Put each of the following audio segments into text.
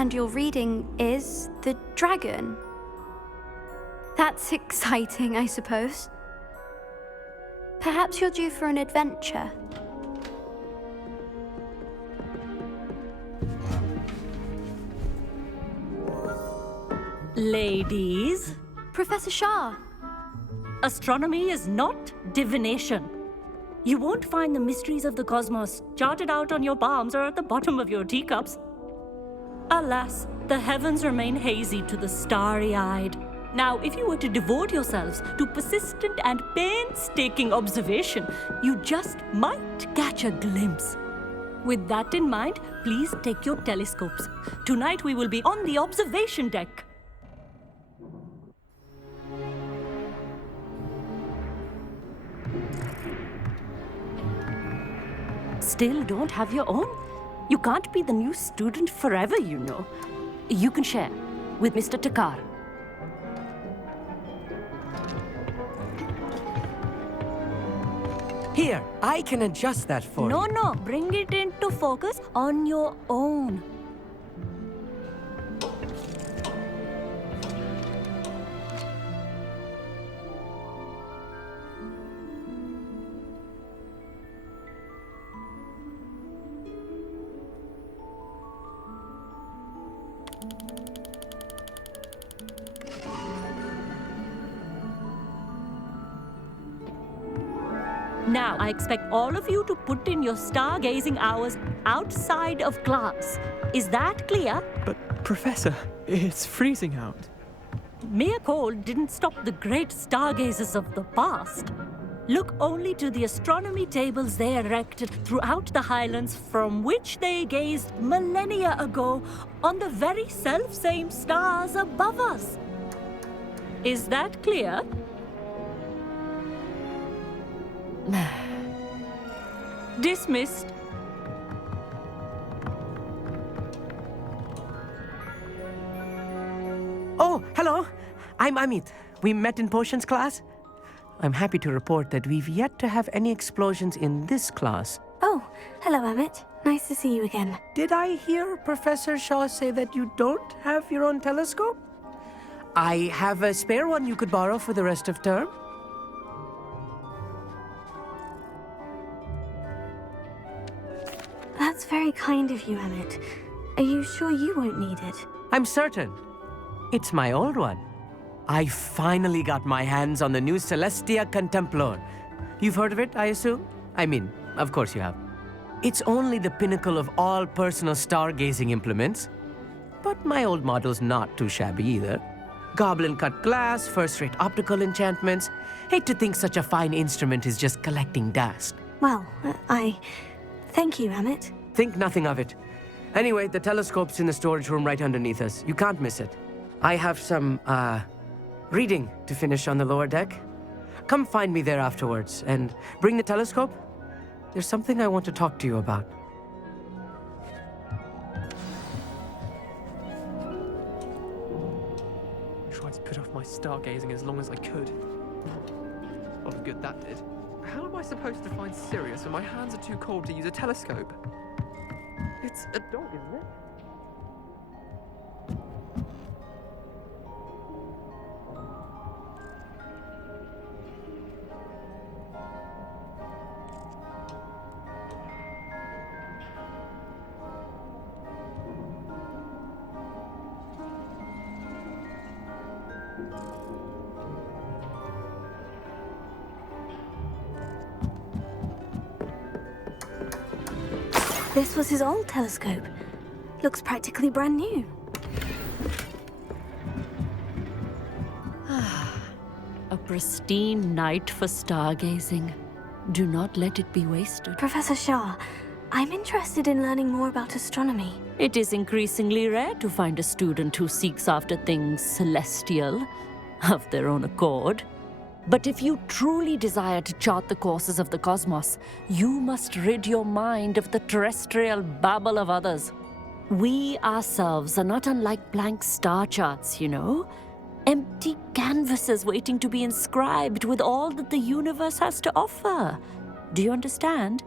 And your reading is the dragon. That's exciting, I suppose. Perhaps you're due for an adventure. Ladies, Professor Shah. astronomy is not divination. You won't find the mysteries of the cosmos charted out on your palms or at the bottom of your teacups. Alas, the heavens remain hazy to the starry-eyed. Now, if you were to devote yourselves to persistent and painstaking observation, you just might catch a glimpse. With that in mind, please take your telescopes. Tonight we will be on the observation deck. Still don't have your own? You can't be the new student forever, you know. You can share with Mr. Takar. Here, I can adjust that for you. No, bring it into focus on your own. Now, I expect all of you to put in your stargazing hours outside of class. Is that clear? But, Professor, it's freezing out. Mere cold didn't stop the great stargazers of the past. Look only to the astronomy tables they erected throughout the highlands from which they gazed millennia ago on the very self-same stars above us. Is that clear? Dismissed. Oh, hello. I'm Amit. We met in potions class. I'm happy to report that we've yet to have any explosions in this class. Oh, hello, Amit. Nice to see you again. Did I hear Professor Shaw say that you don't have your own telescope? I have a spare one you could borrow for the rest of term. That's very kind of you, Amit. Are you sure you won't need it? I'm certain. It's my old one. I finally got my hands on the new Celestia Contemplor. You've heard of it, I assume? I mean, of course you have. It's only the pinnacle of all personal stargazing implements. But my old model's not too shabby either. Goblin-cut glass, first-rate optical enchantments. Hate to think such a fine instrument is just collecting dust. Well, thank you, Amit. Think nothing of it. Anyway, the telescope's in the storage room right underneath us. You can't miss it. I have some, reading to finish on the lower deck. Come find me there afterwards, and bring the telescope. There's something I want to talk to you about. I tried to put off my stargazing as long as I could. A lot of good that did. How am I supposed to find Sirius when my hands are too cold to use a telescope? It's a dog, isn't it? This was his old telescope. Looks practically brand new. A pristine night for stargazing. Do not let it be wasted. Professor Shah, I'm interested in learning more about astronomy. It is increasingly rare to find a student who seeks after things celestial of their own accord. But if you truly desire to chart the courses of the cosmos, you must rid your mind of the terrestrial babble of others. We ourselves are not unlike blank star charts, you know? Empty canvases waiting to be inscribed with all that the universe has to offer. Do you understand?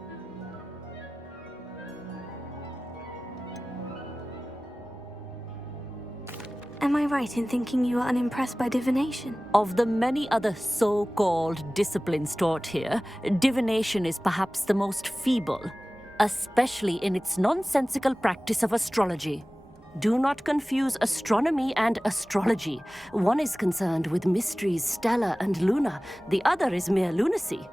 Am I right in thinking you are unimpressed by divination? Of the many other so-called disciplines taught here, divination is perhaps the most feeble, especially in its nonsensical practice of astrology. Do not confuse astronomy and astrology. One is concerned with mysteries stellar and lunar, the other is mere lunacy.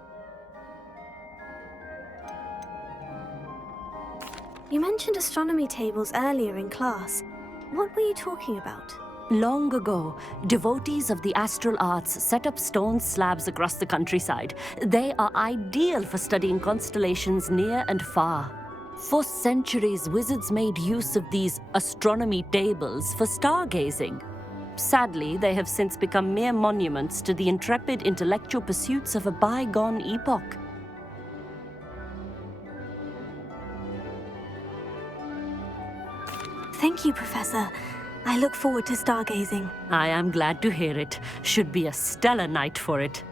You mentioned astronomy tables earlier in class. What were you talking about? Long ago, devotees of the astral arts set up stone slabs across the countryside. They are ideal for studying constellations near and far. For centuries, wizards made use of these astronomy tables for stargazing. Sadly, they have since become mere monuments to the intrepid intellectual pursuits of a bygone epoch. Thank you, Professor. I look forward to stargazing. I am glad to hear it. Should be a stellar night for it.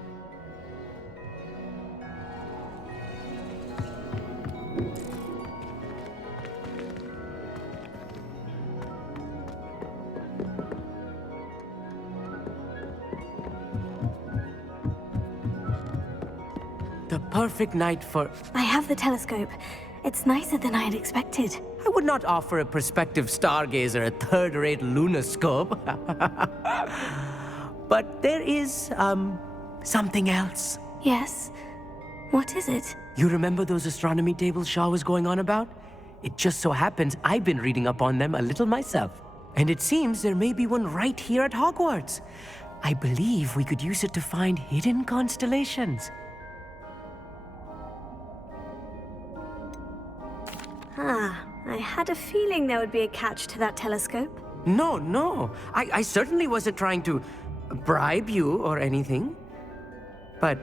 The perfect night for... I have the telescope. It's nicer than I had expected. I would not offer a prospective stargazer a third-rate lunoscope. But there is, something else. Yes? What is it? You remember those astronomy tables Shaw was going on about? It just so happens I've been reading up on them a little myself. And it seems there may be one right here at Hogwarts. I believe we could use it to find hidden constellations. I had a feeling there would be a catch to that telescope. No. I certainly wasn't trying to bribe you or anything. But,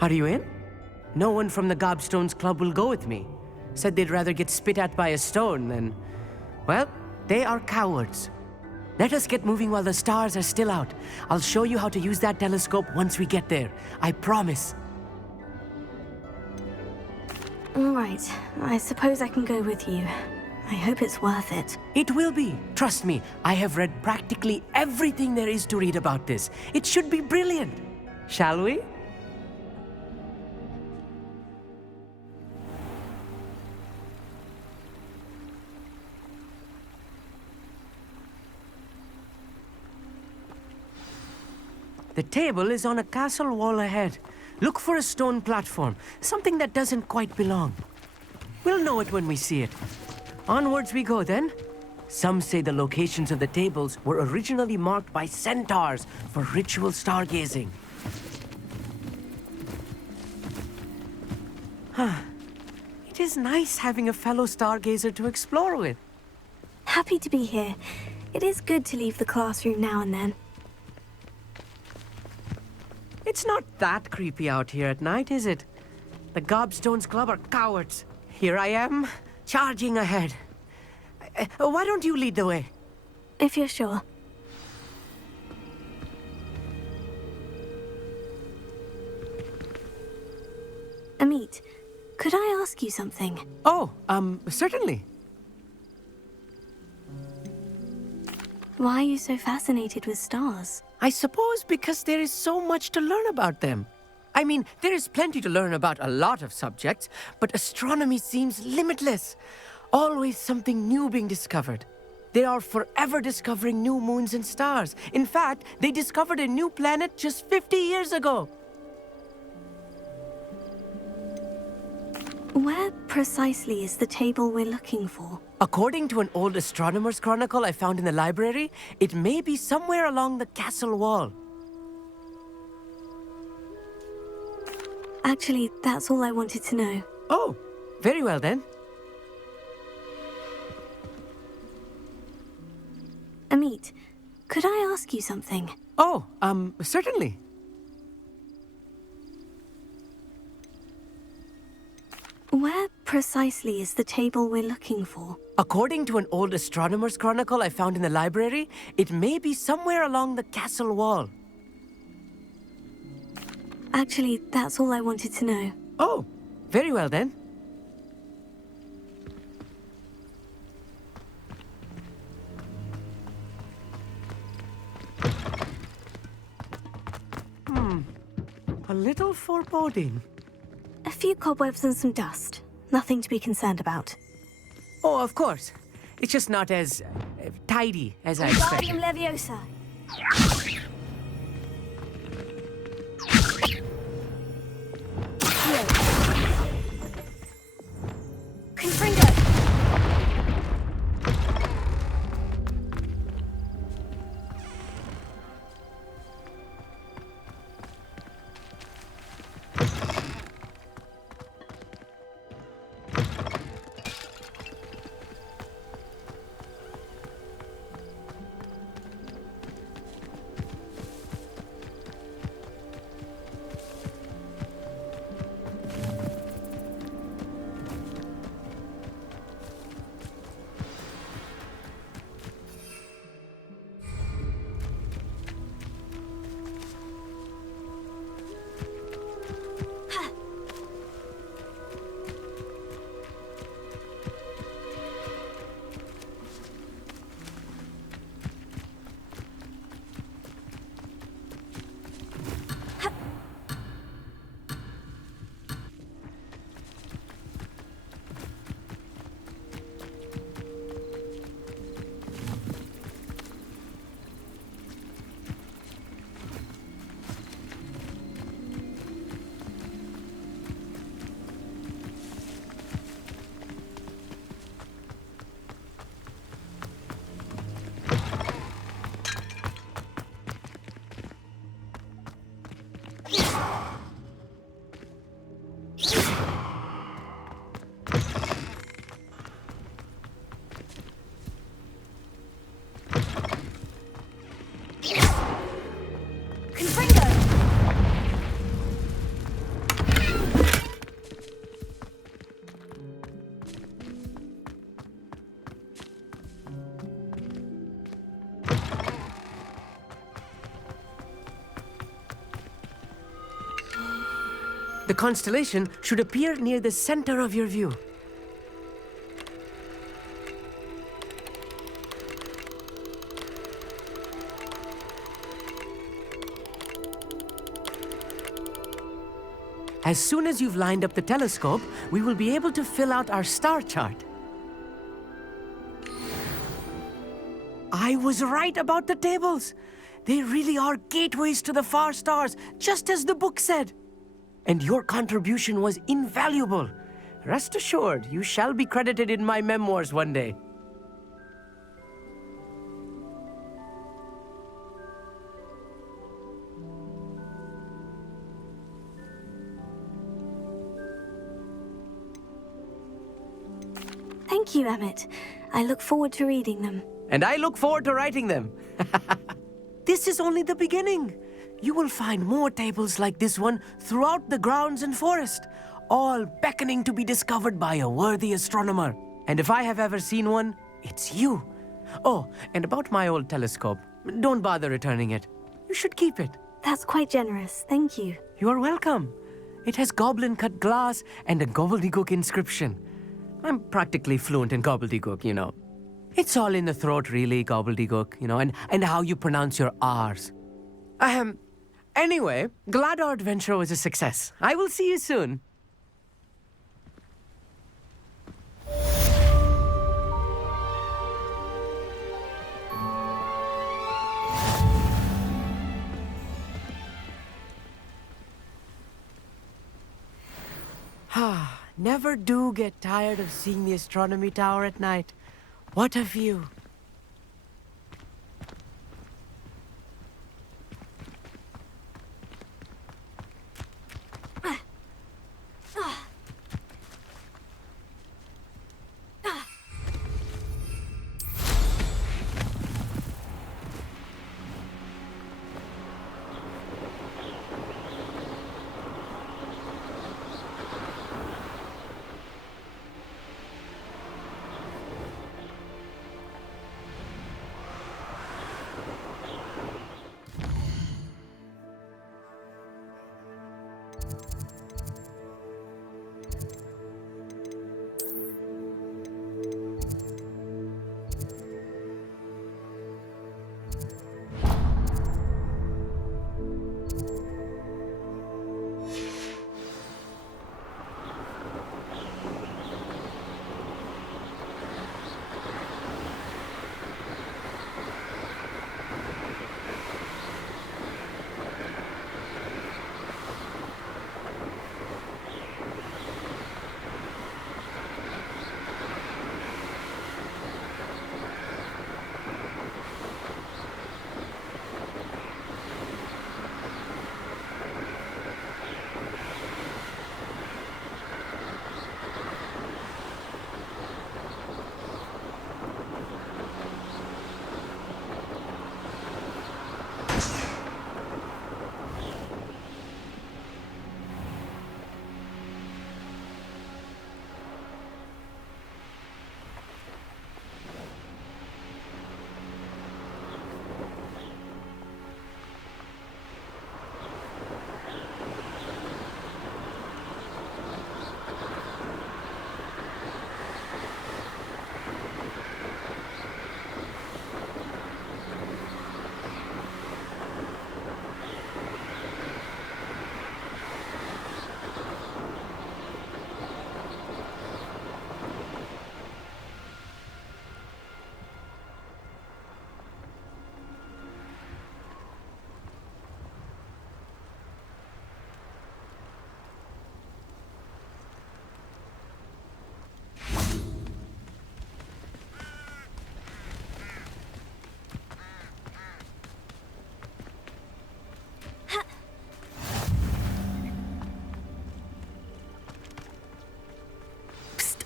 are you in? No one from the Gobstones Club will go with me. Said they'd rather get spit at by a stone than... Well, they are cowards. Let us get moving while the stars are still out. I'll show you how to use that telescope once we get there. I promise. All right. I suppose I can go with you. I hope it's worth it. It will be. Trust me, I have read practically everything there is to read about this. It should be brilliant. Shall we? The table is on a castle wall ahead. Look for a stone platform, something that doesn't quite belong. We'll know it when we see it. Onwards we go then. Some say the locations of the tables were originally marked by centaurs for ritual stargazing. It is nice having a fellow stargazer to explore with. Happy to be here. It is good to leave the classroom now and then. It's not that creepy out here at night, is it? The Gobstones Club are cowards. Here I am, charging ahead. Why don't you lead the way? If you're sure. Amit, could I ask you something? Oh, certainly. Why are you so fascinated with stars? I suppose because there is so much to learn about them. I mean, there is plenty to learn about a lot of subjects, but astronomy seems limitless. Always something new being discovered. They are forever discovering new moons and stars. In fact, they discovered a new planet just 50 years ago. Where precisely is the table we're looking for? According to an old astronomer's chronicle I found in the library, it may be somewhere along the castle wall. Actually, that's all I wanted to know. Oh, very well then. Amit, could I ask you something? Oh, certainly. Where precisely is the table we're looking for? According to an old astronomer's chronicle I found in the library, it may be somewhere along the castle wall. Actually, that's all I wanted to know. Oh, very well then. a little foreboding. A few cobwebs and some dust. Nothing to be concerned about. Oh, of course. It's just not as tidy as I expected. Wingardium Leviosa. Confringo. The constellation should appear near the center of your view. As soon as you've lined up the telescope, we will be able to fill out our star chart. I was right about the tables. They really are gateways to the far stars, just as the book said. And your contribution was invaluable. Rest assured, you shall be credited in my memoirs one day. Thank you, Emmett. I look forward to reading them. And I look forward to writing them. This is only the beginning. You will find more tables like this one throughout the grounds and forest, all beckoning to be discovered by a worthy astronomer. And if I have ever seen one, it's you. Oh, and about my old telescope, don't bother returning it. You should keep it. That's quite generous. Thank you. You're welcome. It has goblin-cut glass and a gobbledygook inscription. I'm practically fluent in gobbledygook, you know. It's all in the throat, really, gobbledygook, you know, and how you pronounce your R's. Anyway, glad our adventure was a success. I will see you soon. Never do get tired of seeing the astronomy tower at night. What a view.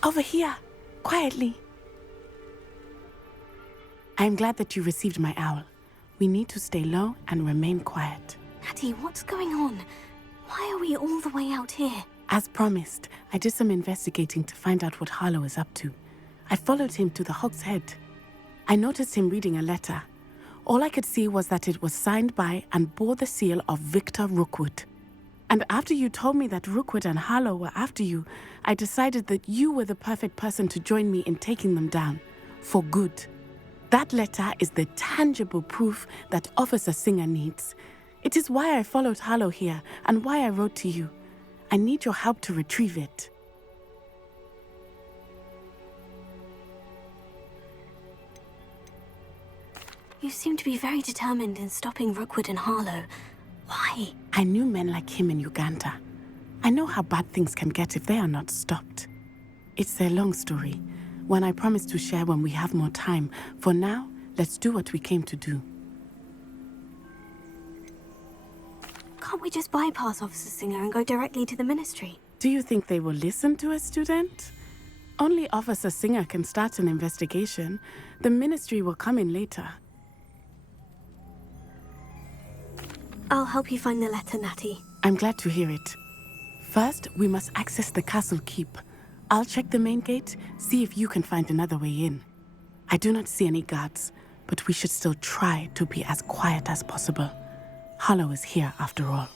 Over here, quietly. I'm glad that you received my owl. We need to stay low and remain quiet. Natty, what's going on? Why are we all the way out here? As promised, I did some investigating to find out what Harlow is up to. I followed him to the Hog's Head. I noticed him reading a letter. All I could see was that it was signed by and bore the seal of Victor Rookwood. And after you told me that Rookwood and Harlow were after you, I decided that you were the perfect person to join me in taking them down. For good. That letter is the tangible proof that Officer Singer needs. It is why I followed Harlow here and why I wrote to you. I need your help to retrieve it. You seem to be very determined in stopping Rookwood and Harlow. Why? I knew men like him in Uganda. I know how bad things can get if they are not stopped. It's a long story, one I promise to share when we have more time. For now, let's do what we came to do. Can't we just bypass Officer Singer and go directly to the ministry? Do you think they will listen to a student? Only Officer Singer can start an investigation. The ministry will come in later. I'll help you find the letter, Natty. I'm glad to hear it. First, we must access the castle keep. I'll check the main gate, see if you can find another way in. I do not see any guards, but we should still try to be as quiet as possible. Harlow is here after all.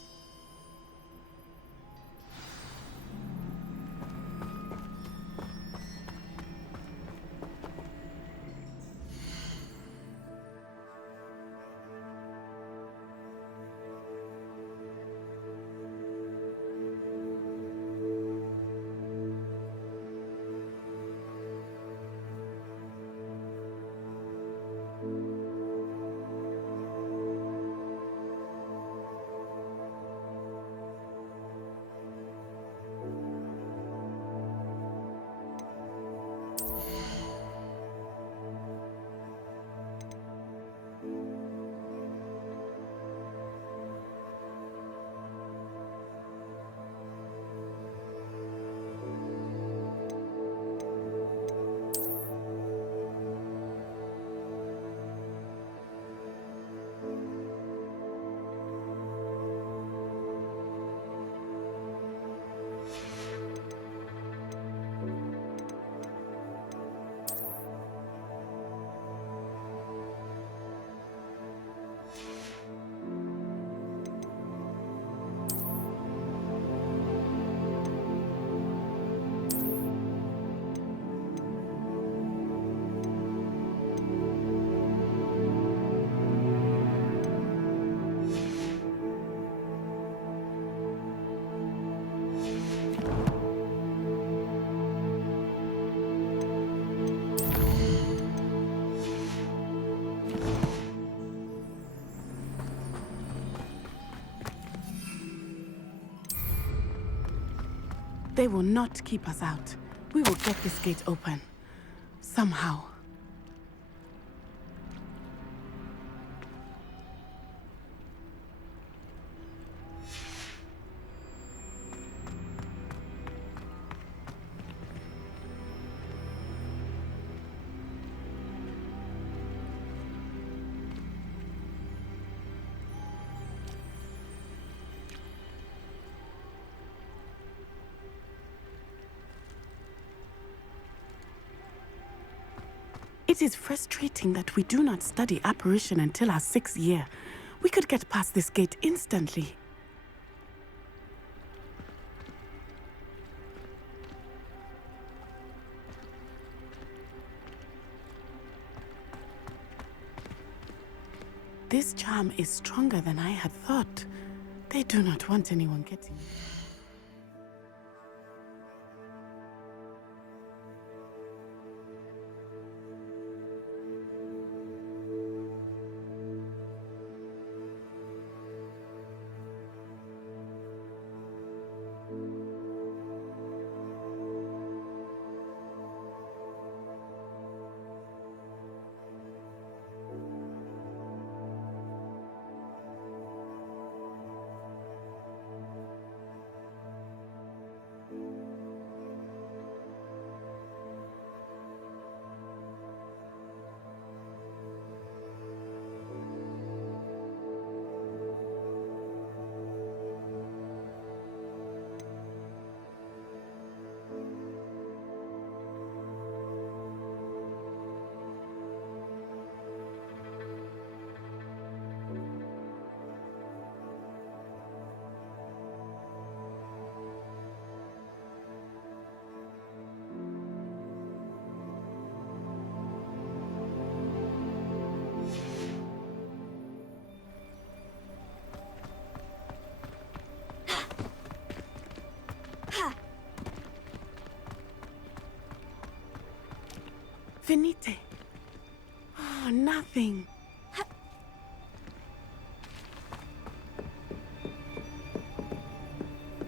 They will not keep us out. We will get this gate open. Somehow. It is frustrating that we do not study apparition until our 6th year. We could get past this gate instantly. This charm is stronger than I had thought. They do not want anyone getting it. Venite. Oh, nothing.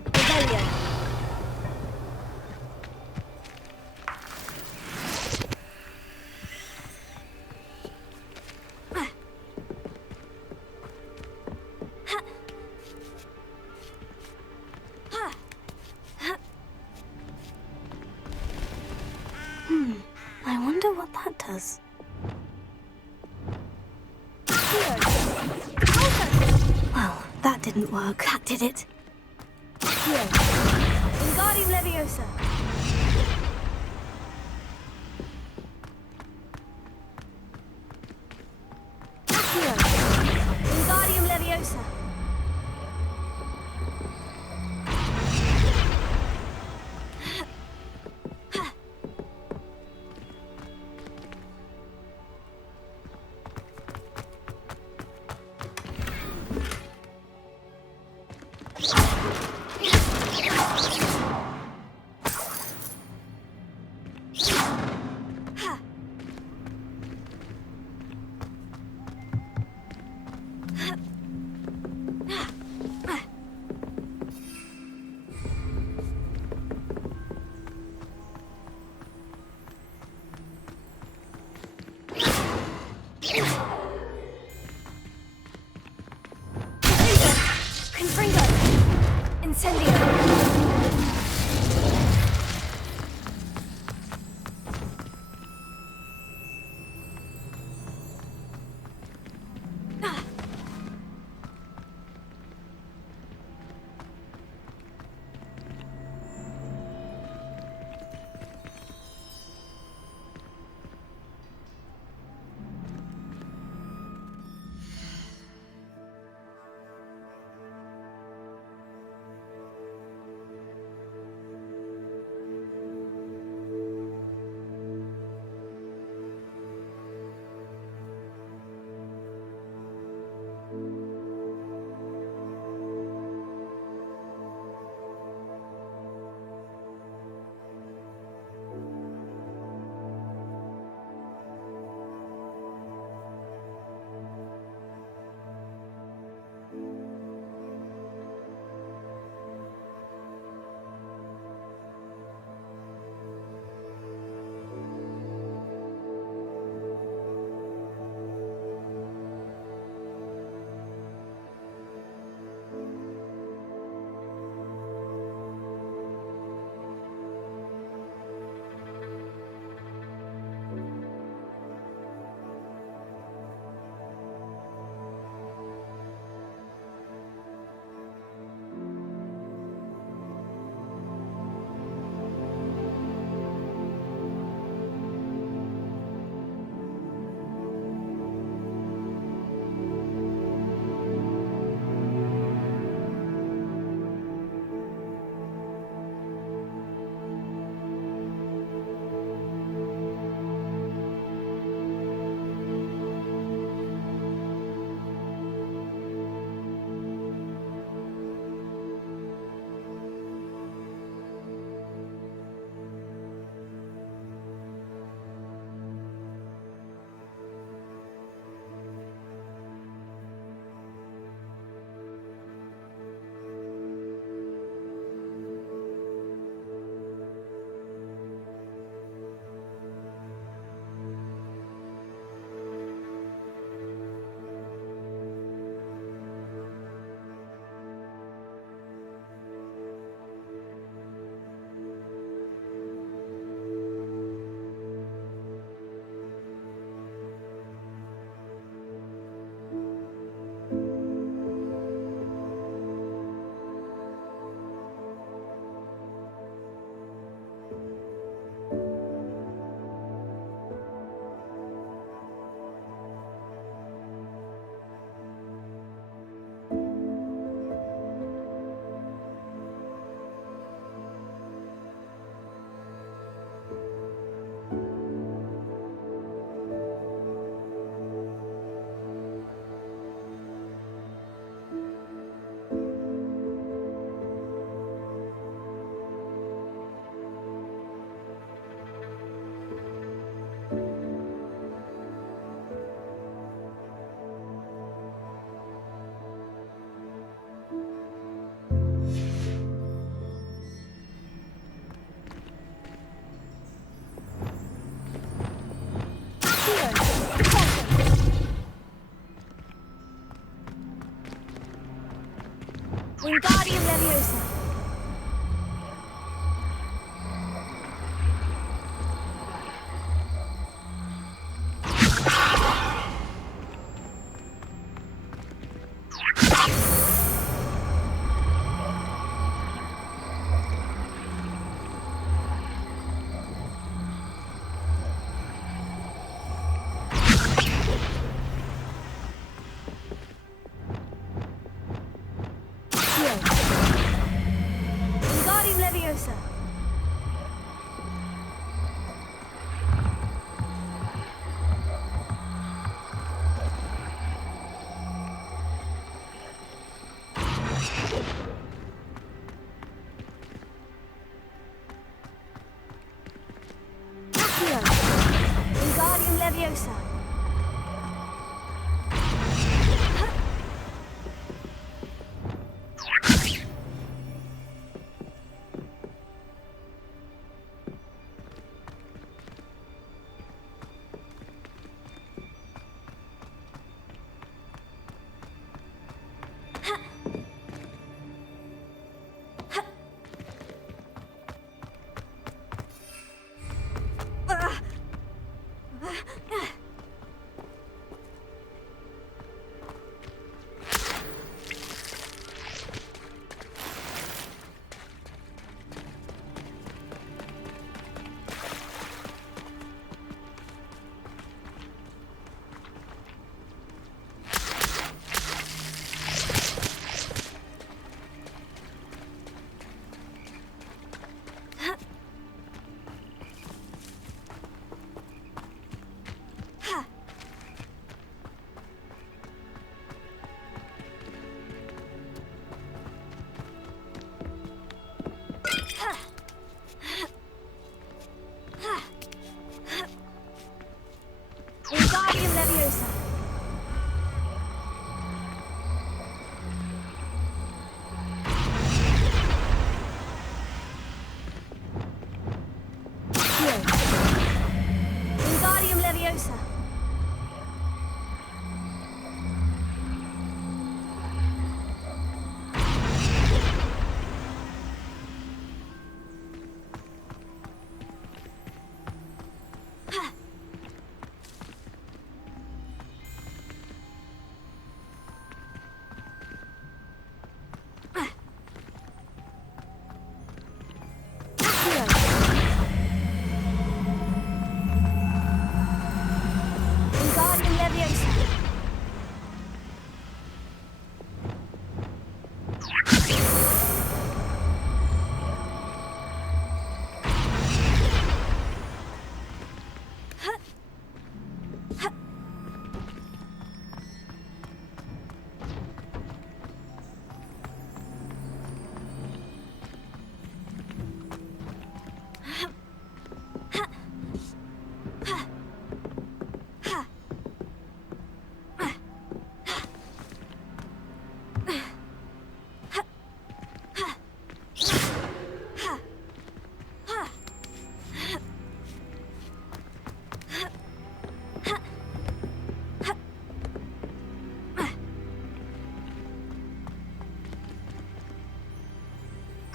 Rebellion. I wonder what that does. Well, that didn't work. That did it. Wingardium Leviosa. Wingardium Leviosa. Leviosa. Wingardium Leviosa. Wingardium Leviosa. Wingardium Leviosa.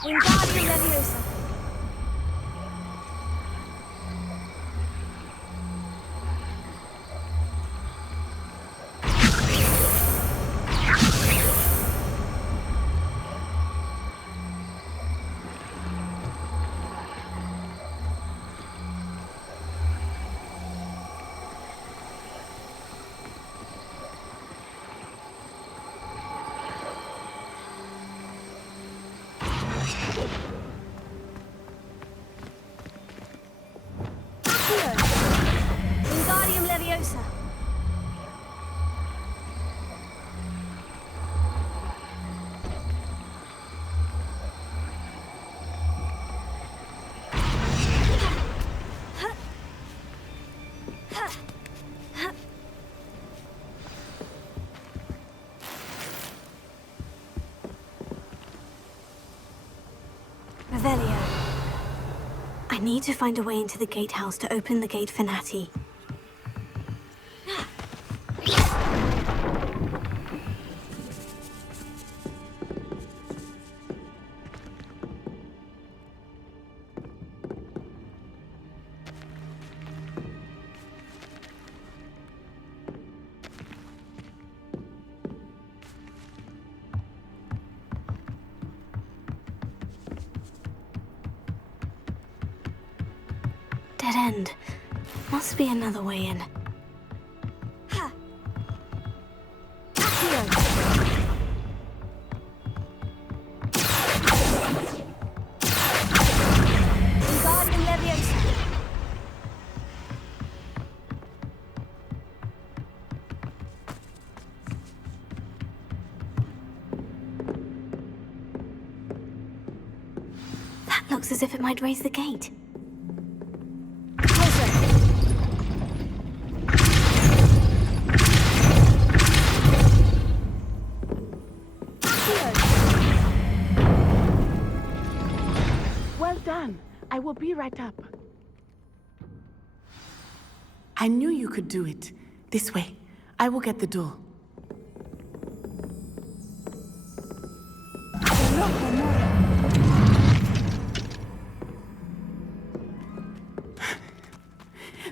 Wingardium Leviosa. Wingardium Leviosa. Revelio. I need to find a way into the gatehouse to open the gate for Natty. Dead end. Must be another way in. Wingardium Leviosa. That looks as if it might raise the gate. be right up. I knew you could do it. This way. I will get the door.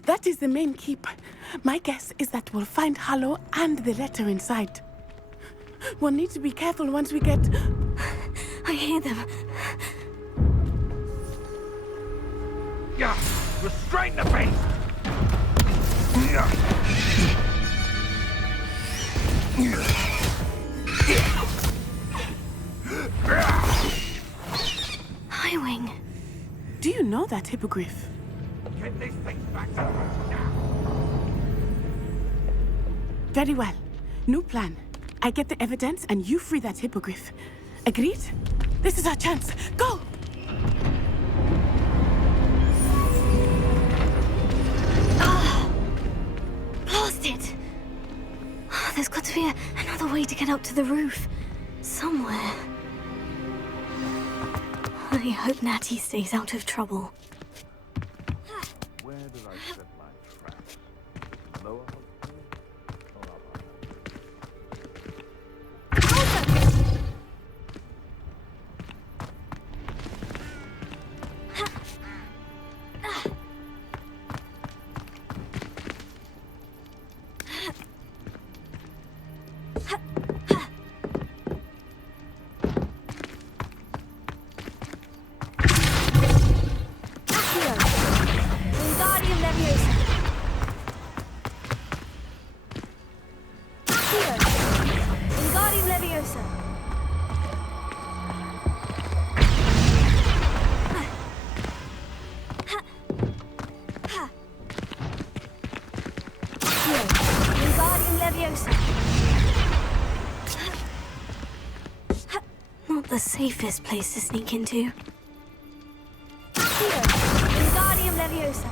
That is the main keep. My guess is that we'll find Harlow and the letter inside. We'll need to be careful once we get... I hear them. Yeah, restrain the beast! Highwing. Do you know that hippogriff? Get these things back to us now! Very well. New plan. I get the evidence and you free that hippogriff. Agreed? This is our chance. Go! Blasted! There's got to be another way to get up to the roof. Somewhere. I hope Natty stays out of trouble. Where did I set my traps? Lower or upper? Not the safest place to sneak into. Wingardium Leviosa.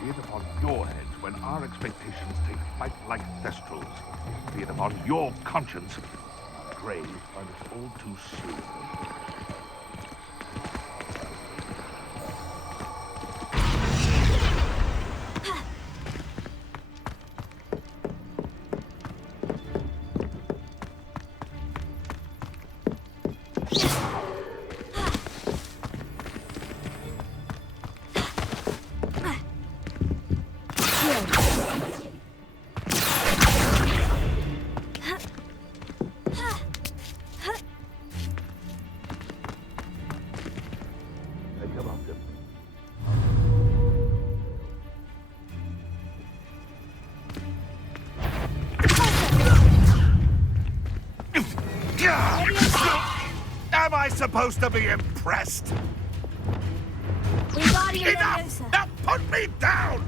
Be it upon your heads when our expectations take flight like thestrals. Be it upon your conscience. Our grave find us all too soon. Am I supposed to be impressed? Wingardium Enough! Leviosa. Now put me down!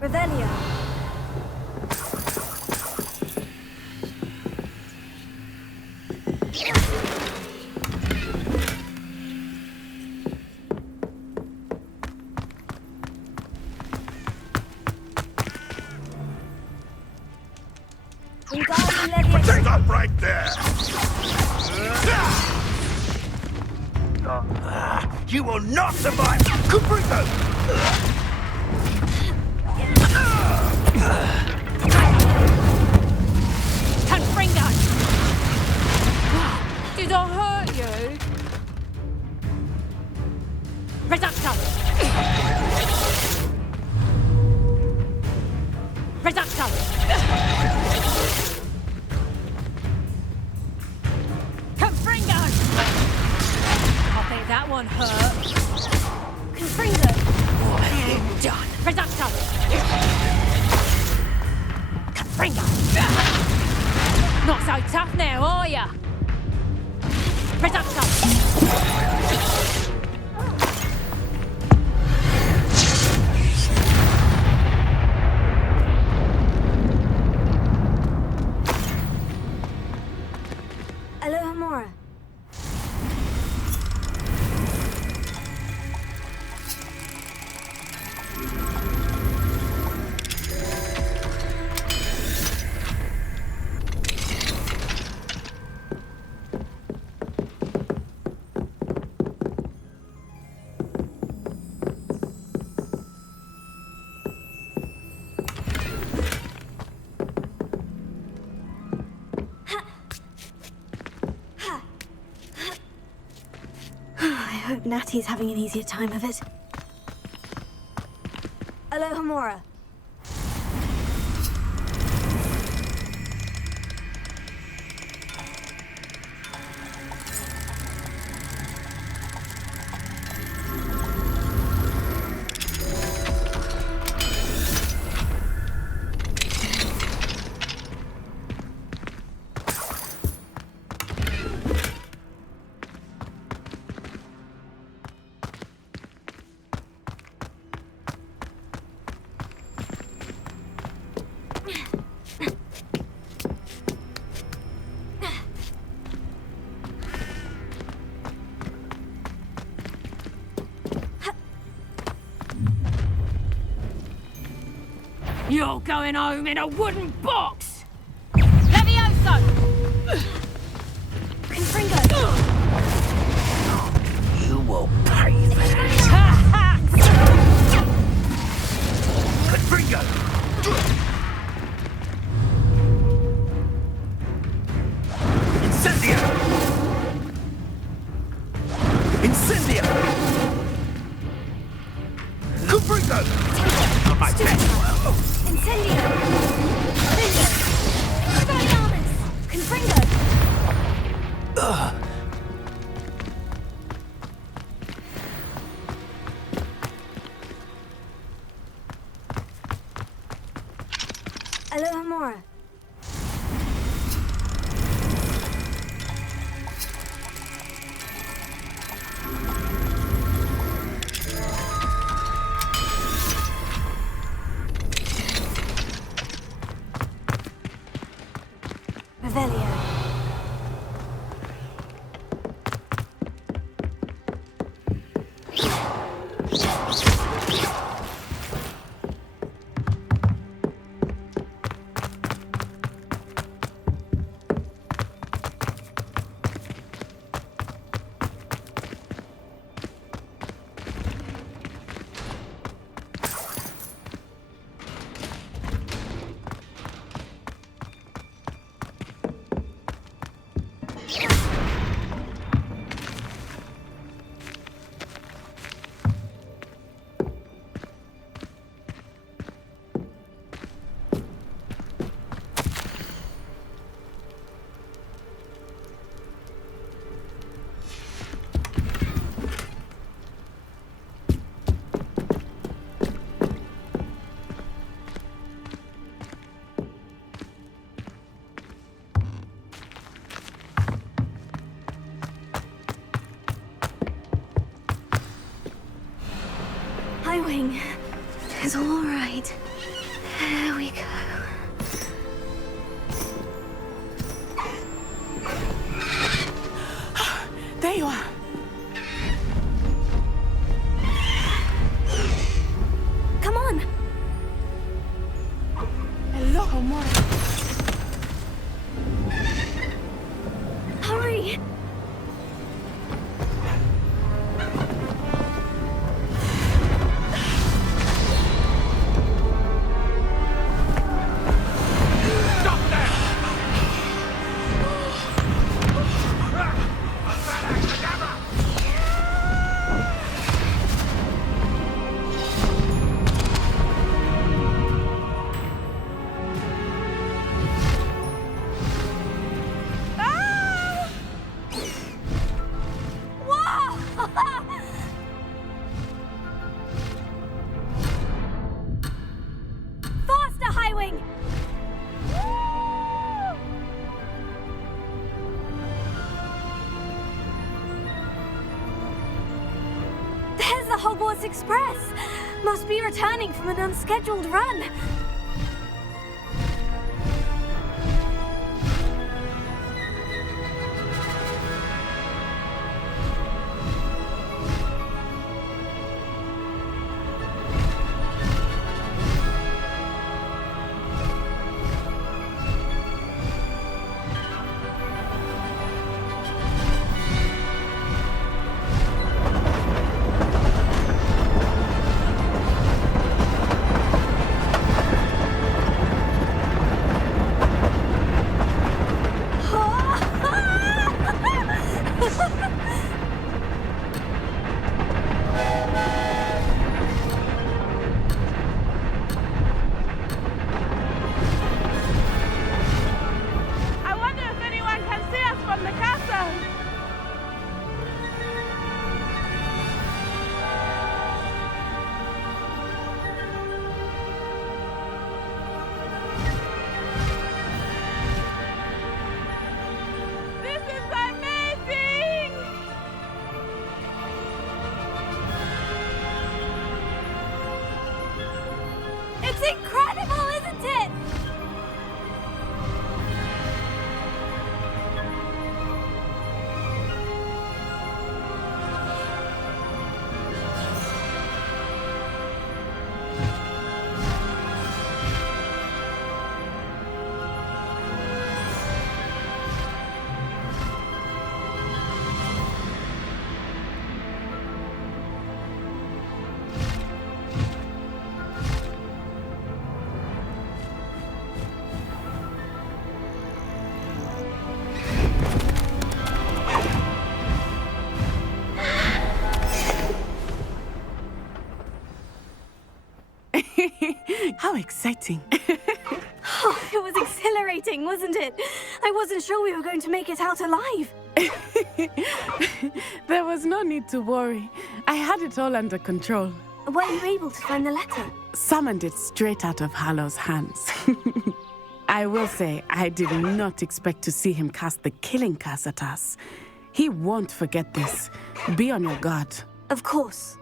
Revelio. Wingardium Leviosa. Stop right there! You will not survive! Cubrito! Confringo! Did I hurt you? Reducto! Reducto! Confringo! I think that one hurt. Confringo. Done. Reducto! Confringo! Not so tough now, are ya? Reducto! Natty's having an easier time of it. Alohomora. You're going home in a wooden box! Levioso! Confringo. You will pay for that. Confringo! Incendia! Incendia! Confringo! I bet. Incendio. Expelliarmus. Confringo. Alohomora. Revelio. Highwing is all right. There we go. There you are. Come on. Alohomora. Hurry. Faster, Highwing! There's the Hogwarts Express! Must be returning from an unscheduled run. It's incredible, isn't it? How exciting. Oh, it was exhilarating, wasn't it? I wasn't sure we were going to make it out alive. There was no need to worry. I had it all under control. Were you able to find the letter? Summoned it straight out of Harlow's hands. I will say, I did not expect to see him cast the killing curse at us. He won't forget this. Be on your guard. Of course.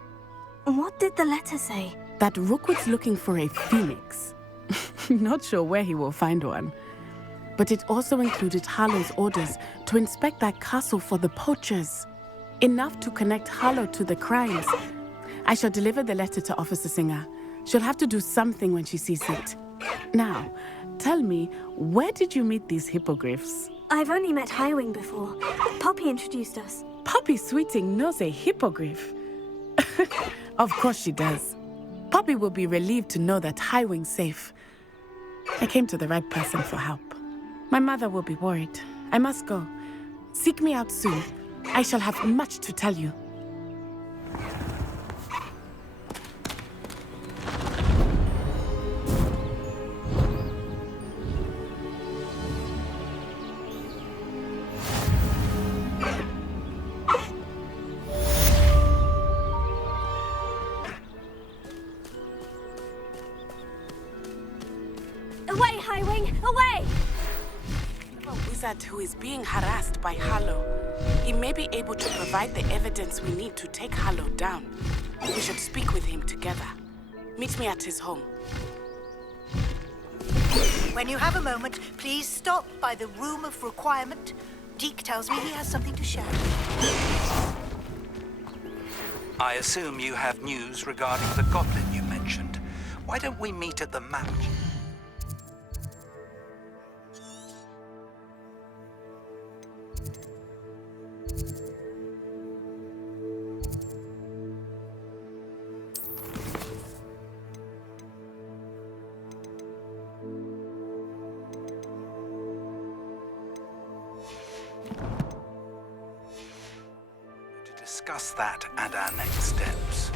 What did the letter say? That Rookwood's looking for a phoenix. Not sure where he will find one. But it also included Harlow's orders to inspect that castle for the poachers. Enough to connect Harlow to the crimes. I shall deliver the letter to Officer Singer. She'll have to do something when she sees it. Now, tell me, where did you meet these hippogriffs? I've only met Highwing before. Poppy introduced us. Poppy Sweeting knows a hippogriff. Of course she does. Poppy will be relieved to know that Highwing's safe. I came to the right person for help. My mother will be worried. I must go. Seek me out soon. I shall have much to tell you. Away, Highwing! Away! A wizard who is being harassed by Harlow. He may be able to provide the evidence we need to take Harlow down. We should speak with him together. Meet me at his home. When you have a moment, please stop by the Room of Requirement. Deke tells me he has something to share. I assume you have news regarding the goblin you mentioned. Why don't we meet at the match? Discuss that and our next steps.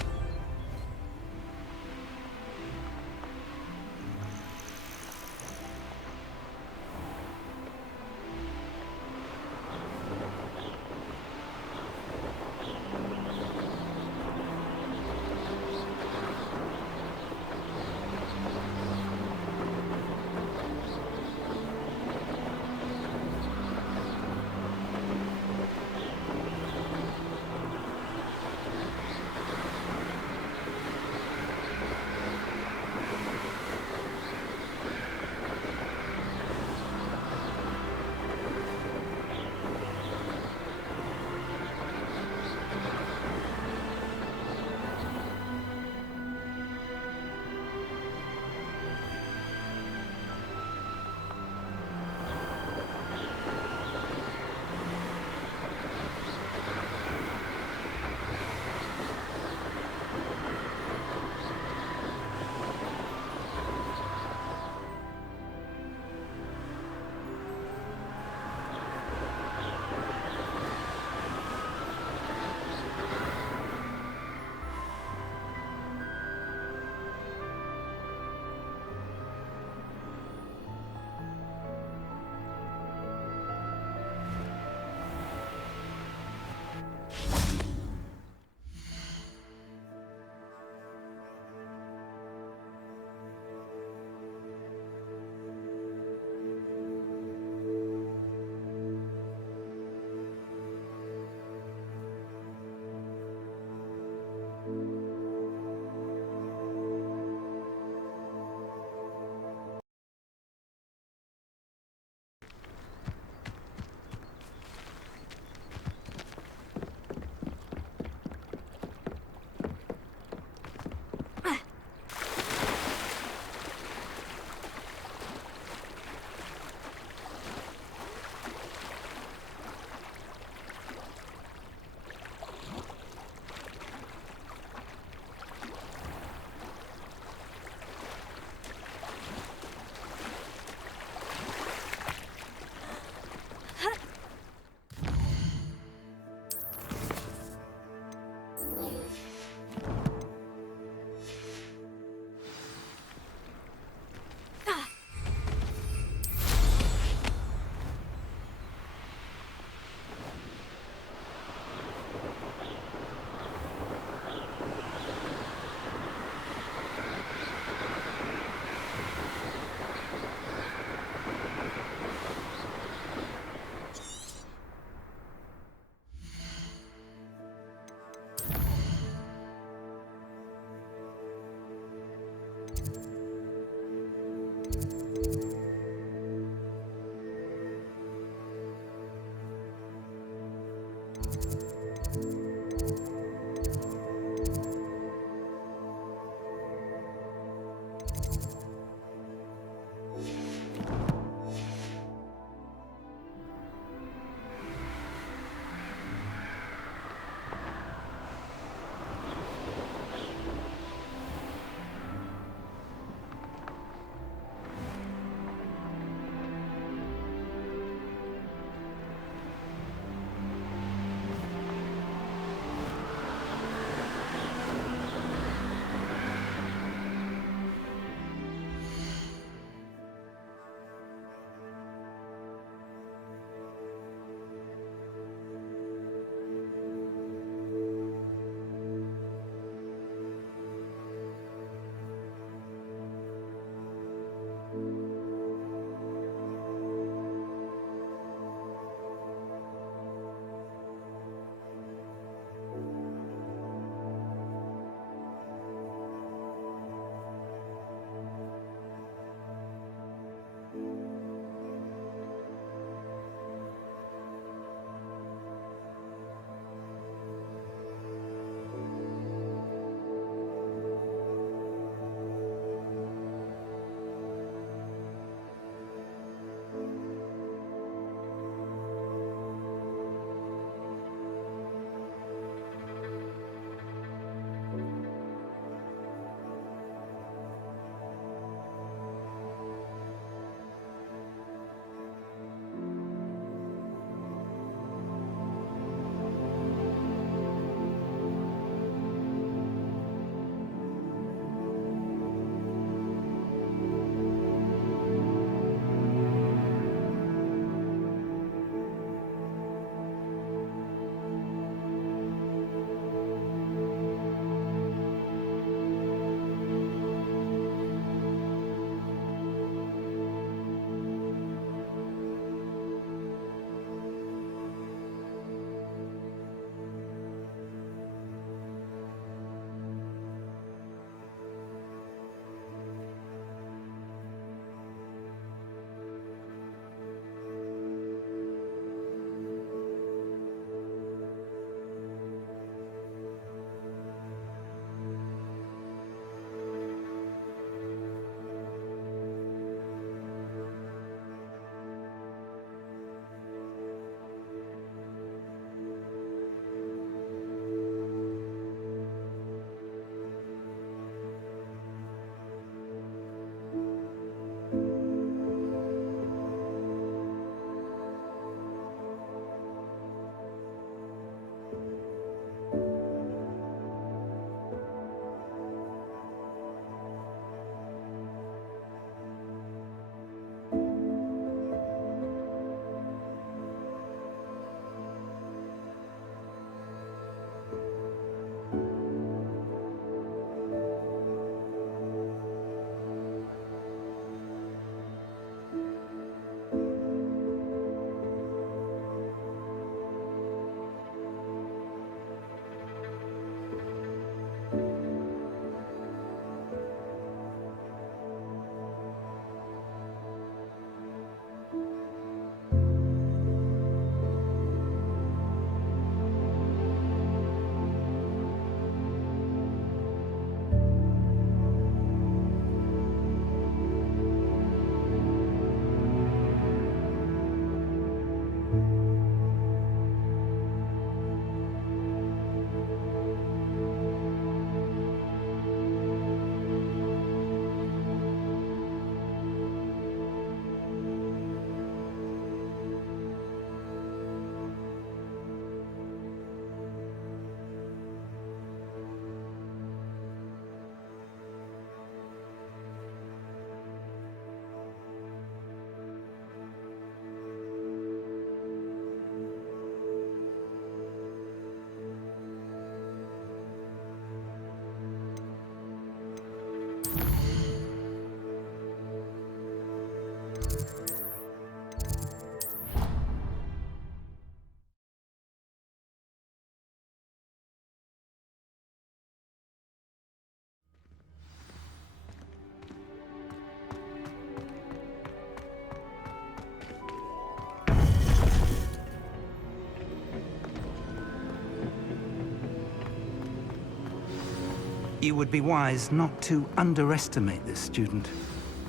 You would be wise not to underestimate this student.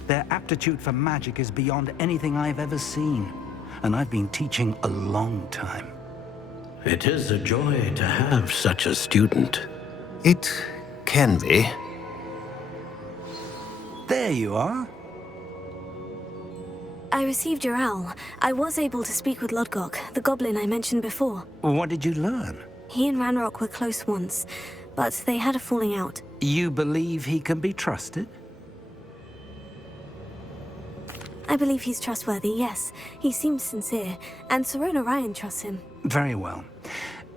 Their aptitude for magic is beyond anything I've ever seen, and I've been teaching a long time. It is a joy to have such a student. It can be. There you are. I received your owl. I was able to speak with Lodgok, the goblin I mentioned before. What did you learn? He and Ranrock were close once, but they had a falling out. You believe he can be trusted? I believe he's trustworthy, yes. He seems sincere, and Serona Ryan trusts him. Very well.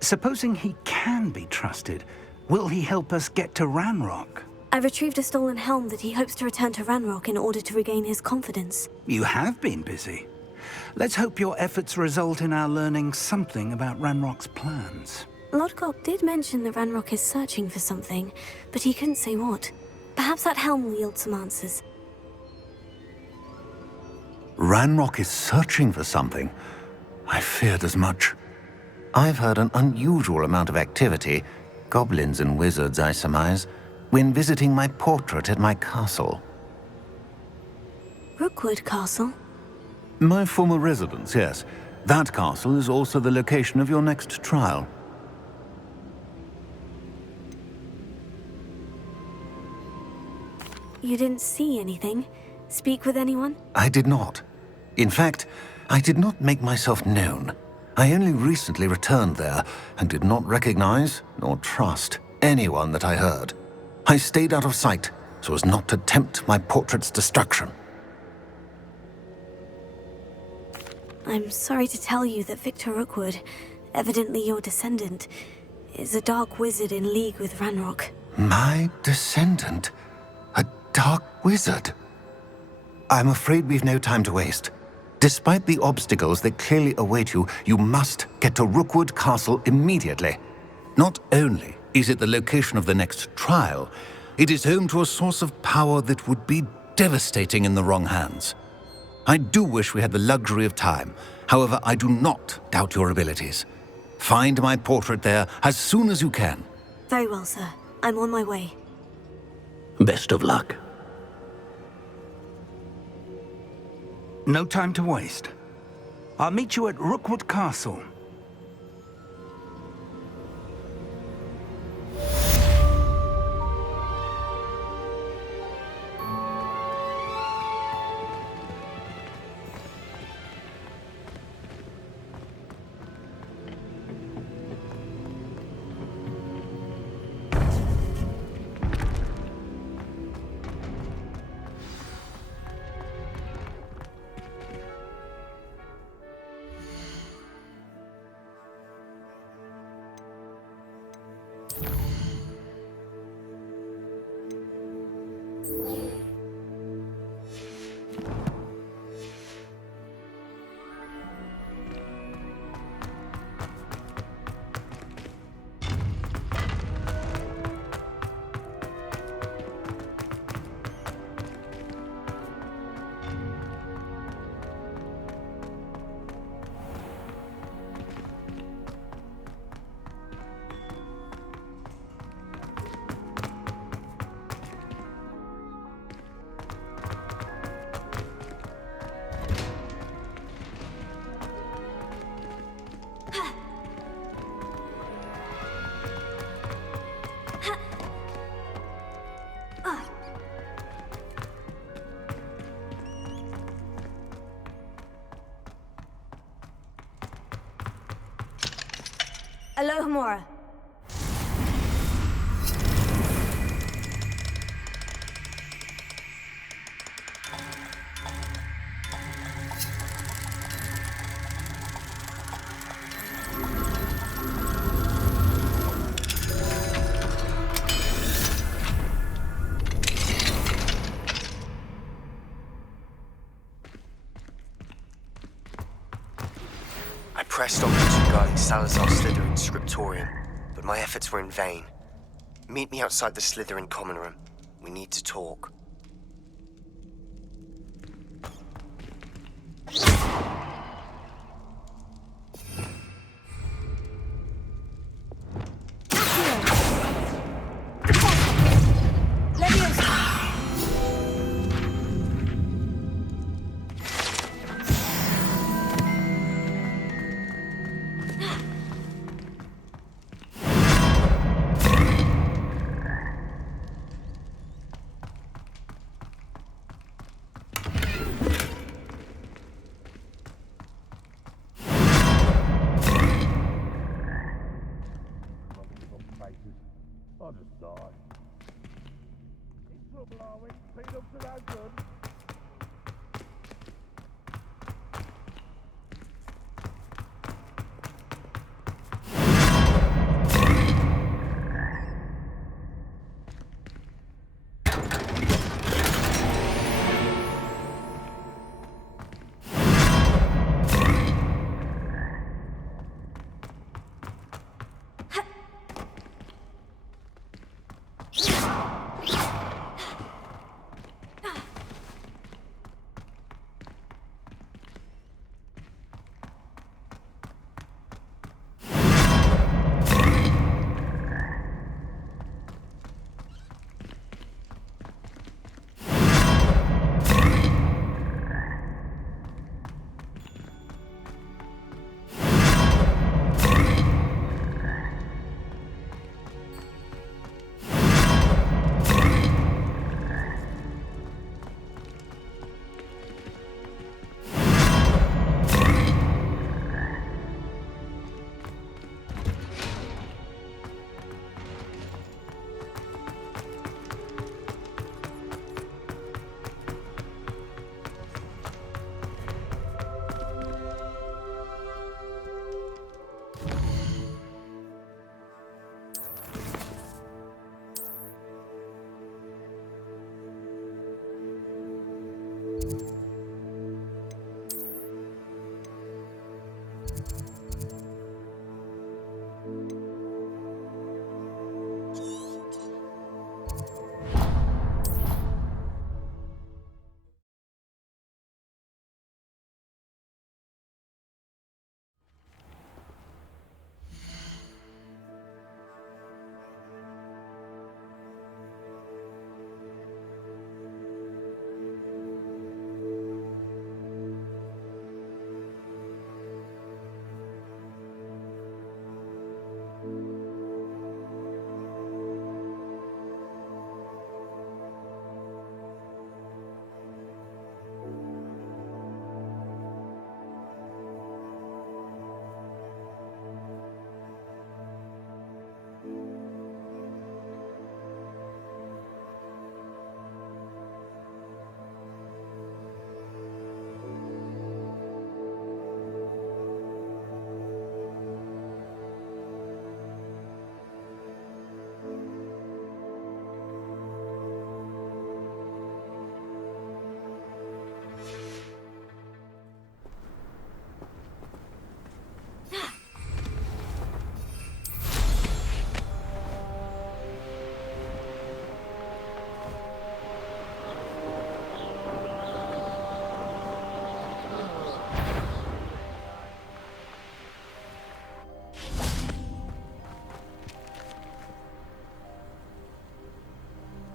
Supposing he can be trusted, will he help us get to Ranrock? I retrieved a stolen helm that he hopes to return to Ranrock in order to regain his confidence. You have been busy. Let's hope your efforts result in our learning something about Ranrock's plans. Lodgok did mention that Ranrock is searching for something, but he couldn't say what. Perhaps that helm will yield some answers. Ranrock is searching for something. I feared as much. I've heard an unusual amount of activity, goblins and wizards, I surmise, when visiting my portrait at my castle. Rookwood Castle? My former residence, yes. That castle is also the location of your next trial. You didn't see anything? Speak with anyone? I did not. In fact, I did not make myself known. I only recently returned there and did not recognize nor trust anyone that I heard. I stayed out of sight so as not to tempt my portrait's destruction. I'm sorry to tell you that Victor Rookwood, evidently your descendant, is a dark wizard in league with Ranrock. My descendant? A dark wizard? I'm afraid we've no time to waste. Despite the obstacles that clearly await you, you must get to Rookwood Castle immediately. Not only is it the location of the next trial, it is home to a source of power that would be devastating in the wrong hands. I do wish we had the luxury of time. However, I do not doubt your abilities. Find my portrait there as soon as you can. Very well, sir. I'm on my way. Best of luck. No time to waste. I'll meet you at Rookwood Castle. Alohomora. pressed documents regarding Salazar Slytherin's scriptorium, but my efforts were in vain. Meet me outside the Slytherin common room. We need to talk. I'll just die. In trouble, are we? Feet up to that good.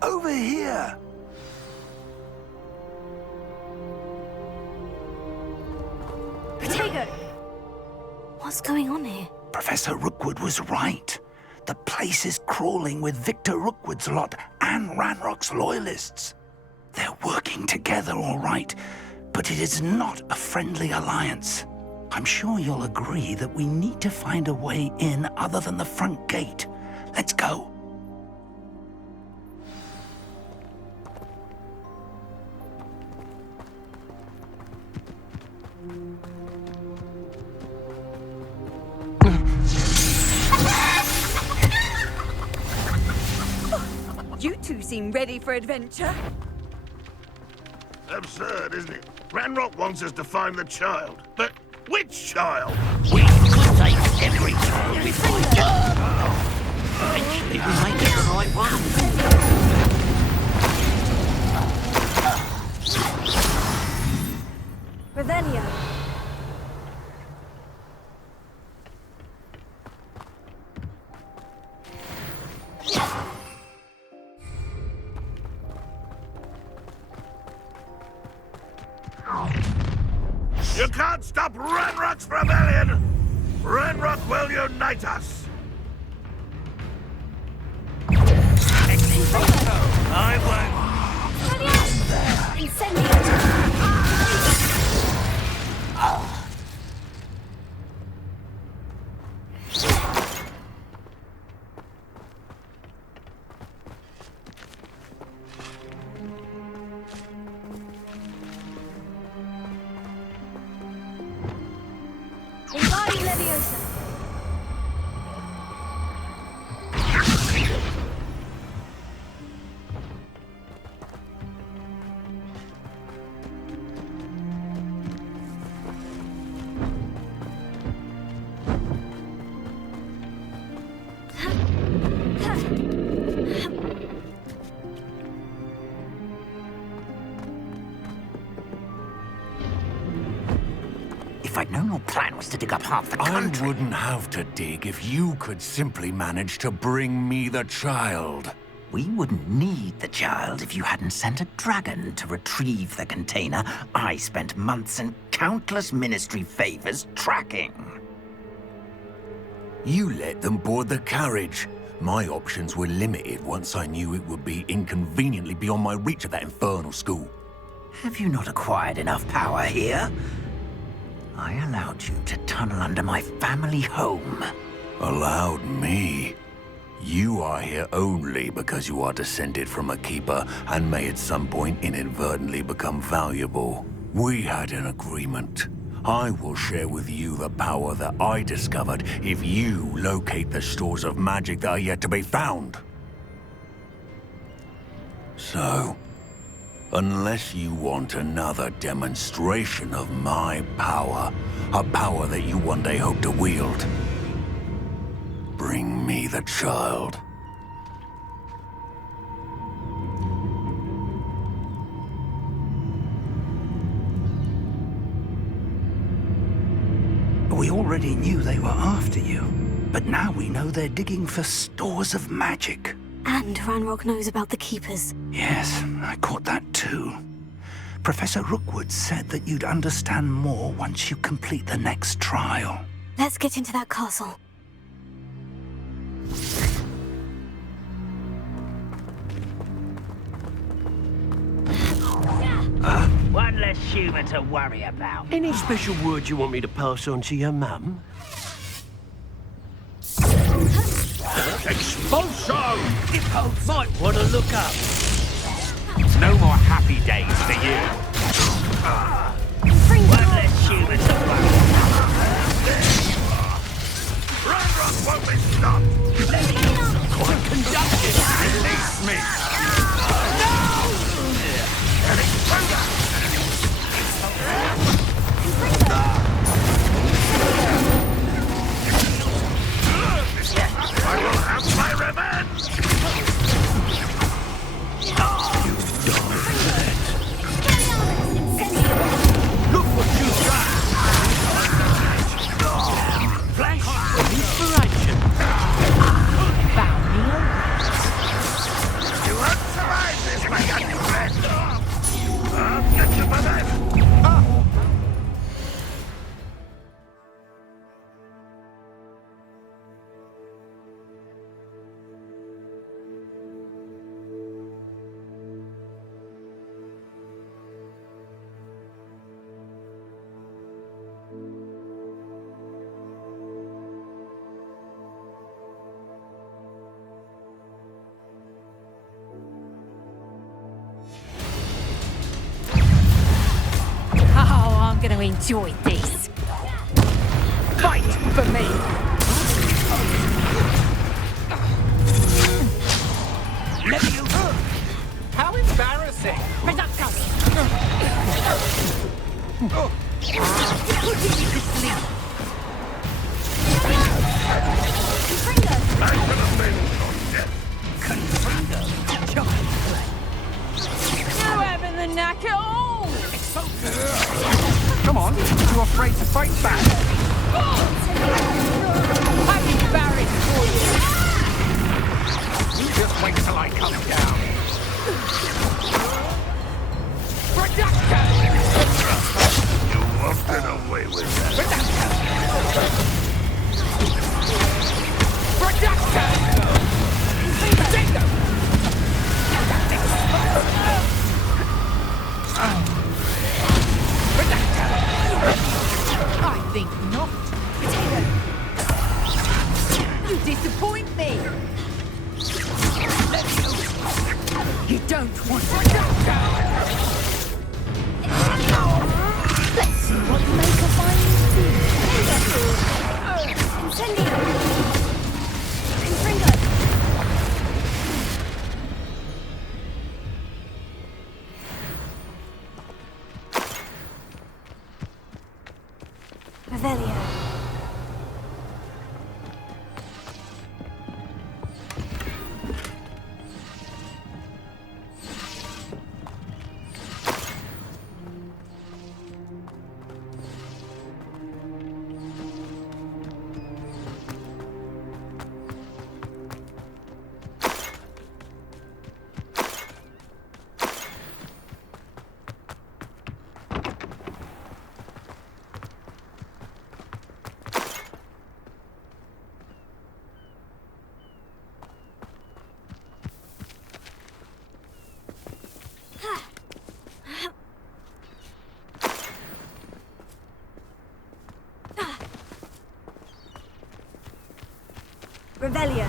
Over here! Potato! What's going on here? Professor Rookwood was right. The place is crawling with Victor Rookwood's lot and Ranrock's loyalists. They're working together, all right, but it is not a friendly alliance. I'm sure you'll agree that we need to find a way in other than the front gate. Let's go. You two seem ready for adventure. Absurd, isn't it? Ranrock wants us to find the child, but Which child? We could take every child we find. Eventually, we may get the right one. Revelio. You can't stop Ranrock's rebellion! Ranrock will unite us! I won't. Incendio. Invadi Leviosa. If I'd known your plan was to dig up half the country... I wouldn't have to dig if you could simply manage to bring me the child. We wouldn't need the child if you hadn't sent a dragon to retrieve the container I spent months and countless ministry favors tracking. You let them board the carriage. My options were limited once I knew it would be inconveniently beyond my reach at that infernal school. Have you not acquired enough power here? I allowed you to tunnel under my family home. Allowed me? You are here only because you are descended from a keeper and may at some point inadvertently become valuable. We had an agreement. I will share with you the power that I discovered if you locate the stores of magic that are yet to be found. So, unless you want another demonstration of my power, a power that you one day hope to wield, bring me the child. We already knew they were after you, but now we know they're digging for stores of magic. And Ranrock knows about the Keepers. Yes, I caught that too. Professor Rookwood said that you'd understand more once you complete the next trial. Let's get into that castle. One less human to worry about. Any special word you want me to pass on to your mum? Expulso! Might want to look up. No more happy days for you. One less human to worry about. Ranrock won't be stopped! Quite conducted. Release me! I will have my revenge! Look what you've done. Flash of inspiration. Found me a You won't survive this, my young friend! I'll get you for that! I'm going to enjoy this. Fight for me! Let you go. How embarrassing! Putting you to sleep. I shall avenge your death. Confringo. Child's play. No having the knack at all! Come on, you afraid to fight back? I'm embarrassed for you! You just wait till I come down. You won't get away with that. I think not. You disappoint me. You don't want to. Let's see what you make of my Incendio! Confringo! Revelio. Revelio.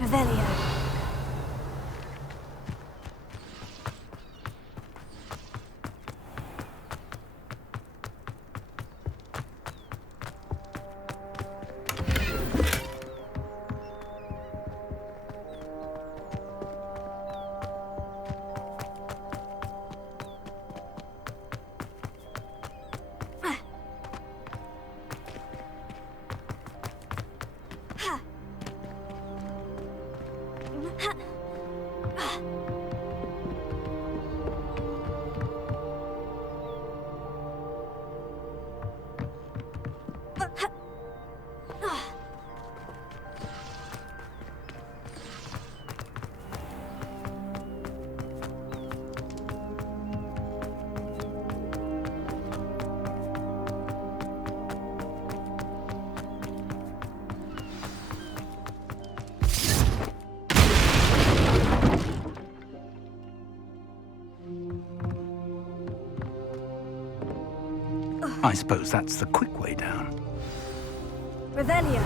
Revelio. I suppose that's the quick way down. Revelio.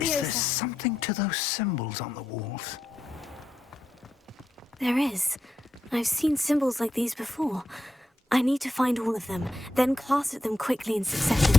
Is there something to those symbols on the walls? There is. I've seen symbols like these before. I need to find all of them, then cast at them quickly in succession.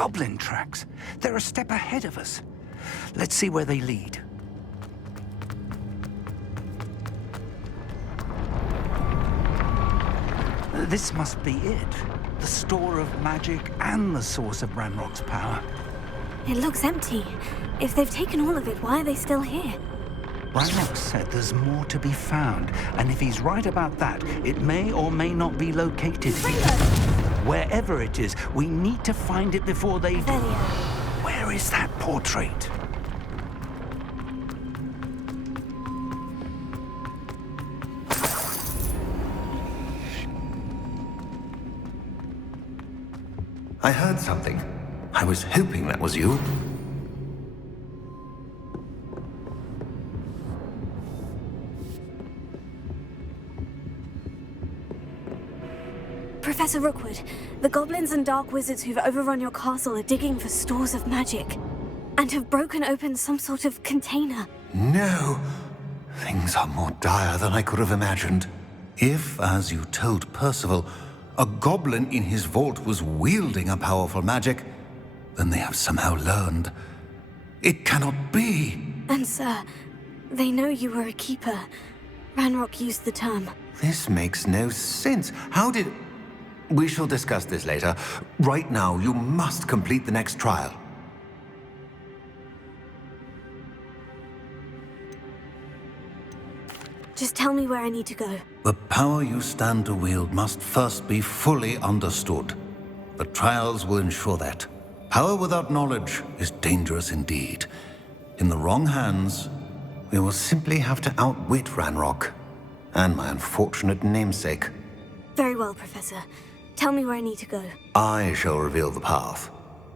goblin tracks. They're a step ahead of us. Let's see where they lead. This must be it. The store of magic and the source of Ranrock's power. It looks empty. If they've taken all of it, why are they still here? Ranrock said there's more to be found, and if he's right about that, it may or may not be located here. Wherever it is, we need to find it before they do. Where is that portrait? I heard something. I was hoping that was you. Professor Rookwood, the goblins and dark wizards who've overrun your castle are digging for stores of magic and have broken open some sort of container. No. Things are more dire than I could have imagined. If, as you told Percival, a goblin in his vault was wielding a powerful magic, then they have somehow learned. It cannot be. And sir, they know you were a keeper. Ranrock used the term. This makes no sense. How did... We shall discuss this later. Right now, you must complete the next trial. Just tell me where I need to go. The power you stand to wield must first be fully understood. The trials will ensure that. Power without knowledge is dangerous indeed. In the wrong hands, we will simply have to outwit Ranrock and my unfortunate namesake. Very well, Professor. Tell me where I need to go. I shall reveal the path.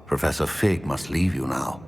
Professor Fig must leave you now.